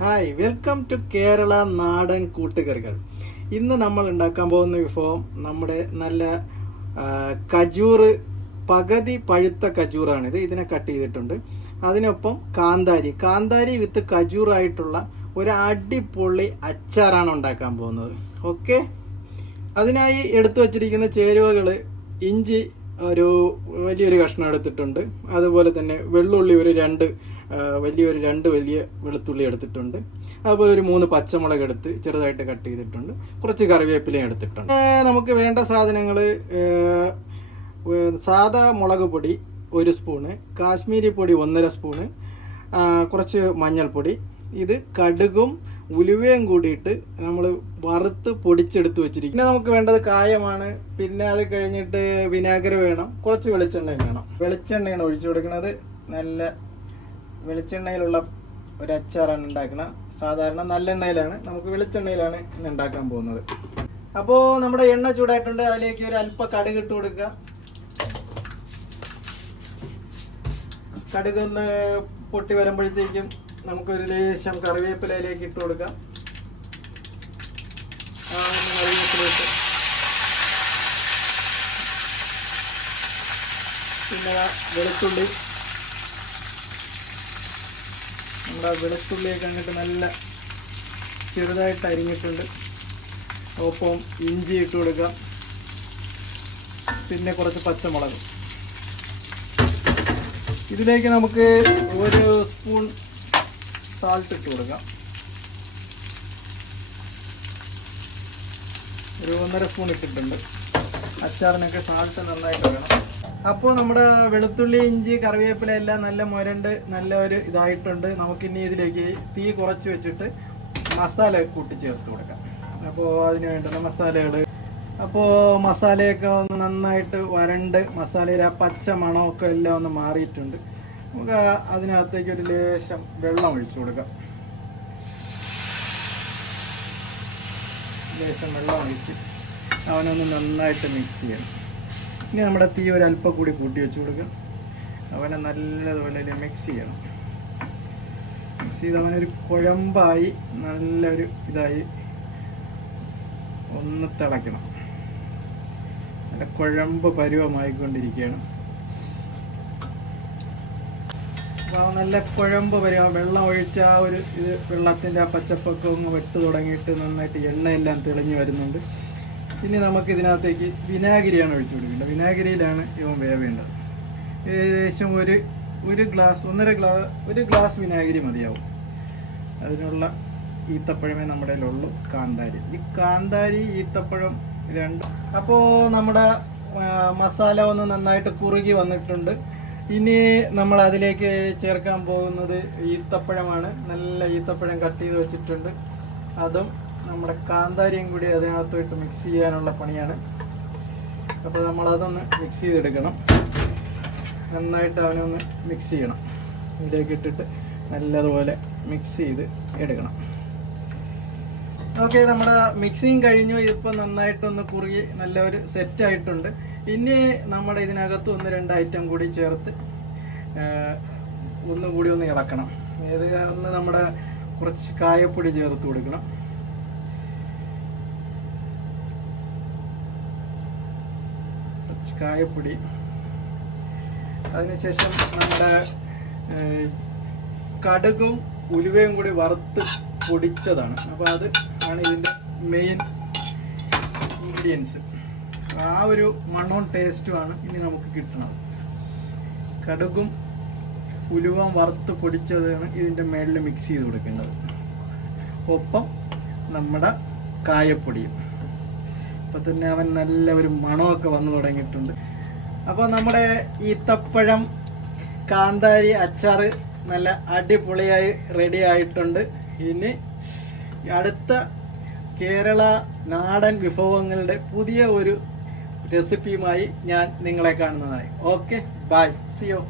Hi, welcome to Kerala നാടൻ കൂട്ടുകറികൾ. ഇന്ന് നമ്മൾ ഉണ്ടാക്കാൻ പോകുന്ന വിഭവം നമ്മുടെ നല്ല കജൂറ്, പകുതി പഴുത്ത കജൂറാണിത്. ഇതിനെ കട്ട് ചെയ്തിട്ടുണ്ട്. അതിനൊപ്പം കാന്താരി വിത്ത് കജൂറായിട്ടുള്ള ഒരു അടിപൊളി അച്ചാറാണ് ഉണ്ടാക്കാൻ പോകുന്നത്. ഓക്കെ, അതിനായി എടുത്തു വച്ചിരിക്കുന്ന ചേരുവകൾ: ഇഞ്ചി വലിയൊരു കഷ്ണം എടുത്തിട്ടുണ്ട്. അതുപോലെ തന്നെ വെള്ളുള്ളി രണ്ട് വലിയ വെളുത്തുള്ളി എടുത്തിട്ടുണ്ട്. അതുപോലെ ഒരു 3 പച്ചമുളക് എടുത്ത് ചെറുതായിട്ട് കട്ട് ചെയ്തിട്ടുണ്ട്. കുറച്ച് കറിവേപ്പിലയും എടുത്തിട്ടുണ്ട്. നമുക്ക് വേണ്ട സാധനങ്ങൾ: സാദാ മുളക് പൊടി 1 സ്പൂണ്, കാശ്മീരി പൊടി 1.5 സ്പൂണ്, കുറച്ച് മഞ്ഞൾപ്പൊടി. ഇത് കടുകും ഉലുവയും കൂടിയിട്ട് നമ്മൾ വറുത്ത് പൊടിച്ചെടുത്ത് വെച്ചിരിക്കും. പിന്നെ നമുക്ക് വേണ്ടത് കായമാണ്. പിന്നെ അത് കഴിഞ്ഞിട്ട് വിനാഗിരി വേണം, കുറച്ച് വെളിച്ചെണ്ണയും വേണം. വെളിച്ചെണ്ണയാണ് ഒഴിച്ചു കൊടുക്കുന്നത്. നല്ല വെളിച്ചെണ്ണയിലുള്ള ഒരു അച്ചാറാണ് ഉണ്ടാക്കുന്നത്. സാധാരണ നല്ലെണ്ണയിലാണ്, നമുക്ക് വെളിച്ചെണ്ണയിലാണ് ഇന്ന് ഉണ്ടാക്കാൻ പോകുന്നത്. അപ്പോൾ നമ്മുടെ എണ്ണ ചൂടായിട്ടുണ്ട്. അതിലേക്ക് ഒരു അല്പം കടുക് ഇട്ട് കൊടുക്കുക. കടുക് ഒന്ന് പൊട്ടി വരുമ്പോഴത്തേക്കും നമുക്കൊരു ലേശം കറിവേപ്പിലയിലേക്ക് ഇട്ട് കൊടുക്കാം. പിന്നെ വെളുത്തുള്ളി, നമ്മുടെ വെളുത്തുള്ളിയൊക്കെ അങ്ങോട്ട് നല്ല ചെറുതായിട്ട് അരിഞ്ഞിട്ടുണ്ട്. ഒപ്പം ഇഞ്ചി ഇട്ട് കൊടുക്കാം. പിന്നെ കുറച്ച് പച്ചമുളക്. ഇതിലേക്ക് നമുക്ക് 1 സ്പൂൺ സാൾട്ട് ഇട്ട് കൊടുക്കാം. ഒരു 1.5 സ്പൂൺ ഇട്ടിട്ടുണ്ട്. അച്ചാറിനൊക്കെ സാൾട്ട് നന്നായിട്ട് വേണം. അപ്പോൾ നമ്മുടെ വെളുത്തുള്ളി, ഇഞ്ചി, കറിവേപ്പില എല്ലാം നല്ല മുരണ്ട് നല്ല ഒരു ഇതായിട്ടുണ്ട്. നമുക്കിനി ഇതിലേക്ക് തീ കുറച്ച് വെച്ചിട്ട് മസാല കൂട്ടി ചേർത്ത് കൊടുക്കാം. അപ്പോൾ അതിന് വേണ്ടുന്ന മസാലകൾ. അപ്പോൾ മസാലയൊക്കെ ഒന്ന് നന്നായിട്ട് വരണ്ട് മസാലയുടെ ആ പച്ച മണമൊക്കെ എല്ലാം ഒന്ന് മാറിയിട്ടുണ്ട്. നമുക്ക് അതിനകത്തേക്ക് ഒരു ലേശം വെള്ളം ഒഴിച്ചു കൊടുക്കാം. ലേശം വെള്ളം ഒഴിച്ച് അവനൊന്ന് നന്നായിട്ട് മിക്സ് ചെയ്യണം. ഇനി നമ്മുടെ തീ ഒരല്പം കൂടി കൂട്ടി വെച്ച് കൊടുക്കാം. അവനെ നല്ലതുപോലെ മിക്സ് ചെയ്യണം. മിക്സ് ചെയ്ത് അവനൊരു കുഴമ്പായി നല്ലൊരു ഇതായി ഒന്ന് തിളയ്ക്കണം. നല്ല കുഴമ്പ് പരുവമായിക്കൊണ്ടിരിക്കുകയാണ്. അപ്പോൾ നല്ല കുഴമ്പ് പരുവം, വെള്ളം ഒഴിച്ച ആ ഒരു ഇത് വെള്ളത്തിൻ്റെ ആ പച്ചപ്പൊക്കെ ഒന്ന് വെട്ട് തുടങ്ങിയിട്ട് നന്നായിട്ട് എണ്ണയെല്ലാം തെളിഞ്ഞ് വരുന്നുണ്ട്. ഇനി നമുക്ക് ഇതിനകത്തേക്ക് വിനാഗിരിയാണ് ഒഴിച്ചു കൊടുക്കേണ്ടത്. വിനാഗിരിയിലാണ് ഇവൻ വേവേണ്ടത്. ഏകദേശം ഒരു ഗ്ലാസ് വിനാഗിരി മതിയാവും. അതിനുള്ള ഈത്തപ്പഴമേ നമ്മുടെ കയ്യിലുള്ളൂ, കാന്താരി. ഈ കാന്താരി, ഈത്തപ്പഴം രണ്ടും. അപ്പോൾ നമ്മുടെ മസാല ഒന്ന് നന്നായിട്ട് കുറുകി വന്നിട്ടുണ്ട്. ഇനി നമ്മൾ അതിലേക്ക് ചേർക്കാൻ പോകുന്നത് ഈത്തപ്പഴമാണ്. നല്ല ഈത്തപ്പഴം കട്ട് ചെയ്ത് വെച്ചിട്ടുണ്ട്. അതും നമ്മുടെ കാന്താരിയും കൂടി അതിനകത്തോട്ട് മിക്സ് ചെയ്യാനുള്ള പണിയാണ്. അപ്പോൾ നമ്മളതൊന്ന് മിക്സ് ചെയ്തെടുക്കണം. നന്നായിട്ട് അവനൊന്ന് മിക്സ് ചെയ്യണം. ഇതിലേക്ക് ഇട്ടിട്ട് നല്ലതുപോലെ മിക്സ് ചെയ്ത് എടുക്കണം. ഓക്കെ, നമ്മുടെ മിക്സിങ് കഴിഞ്ഞു. ഇതിപ്പോൾ നന്നായിട്ടൊന്ന് കുറുകി നല്ല ഒരു സെറ്റായിട്ടുണ്ട്. ഇനി നമ്മുടെ ഇതിനകത്ത് 1-2 ഐറ്റം കൂടി ചേർത്ത് ഒന്നും കൂടി ഒന്ന് ഇളക്കണം. ഒന്ന് നമ്മുടെ കുറച്ച് കായപ്പൊടി ചേർത്ത് കൊടുക്കണം. കായപ്പൊടി. അതിനുശേഷം നമ്മുടെ കടുകും ഉലുവയും കൂടി വറുത്ത് പൊടിച്ചതാണ്. അപ്പോൾ അത് ആണ് ഇതിൻ്റെ മെയിൻ ഇൻഗ്രീഡിയൻസ്. ആ ഒരു മണവും ടേസ്റ്റുമാണ് ഇനി നമുക്ക് കിട്ടണം. കടുകും ഉലുവയും വറുത്ത് പൊടിച്ചതാണ് ഇതിൻ്റെ മേളിൽ മിക്സ് ചെയ്ത് കൊടുക്കേണ്ടത്. ഒപ്പം നമ്മുടെ കായപ്പൊടിയും. അപ്പോൾ തന്നെ അവൻ നല്ല ഒരു മണമൊക്കെ വന്നു തുടങ്ങിയിട്ടുണ്ട്. അപ്പോൾ നമ്മുടെ ഈത്തപ്പഴം കാന്താരി അച്ചാറ് നല്ല അടിപൊളിയായി റെഡി ആയിട്ടുണ്ട്. ഇനി അടുത്ത കേരള നാടൻ വിഭവങ്ങളുടെ പുതിയ ഒരു റെസിപ്പിയുമായി ഞാൻ നിങ്ങളെ കാണുന്നതായി. Okay, bye, see U.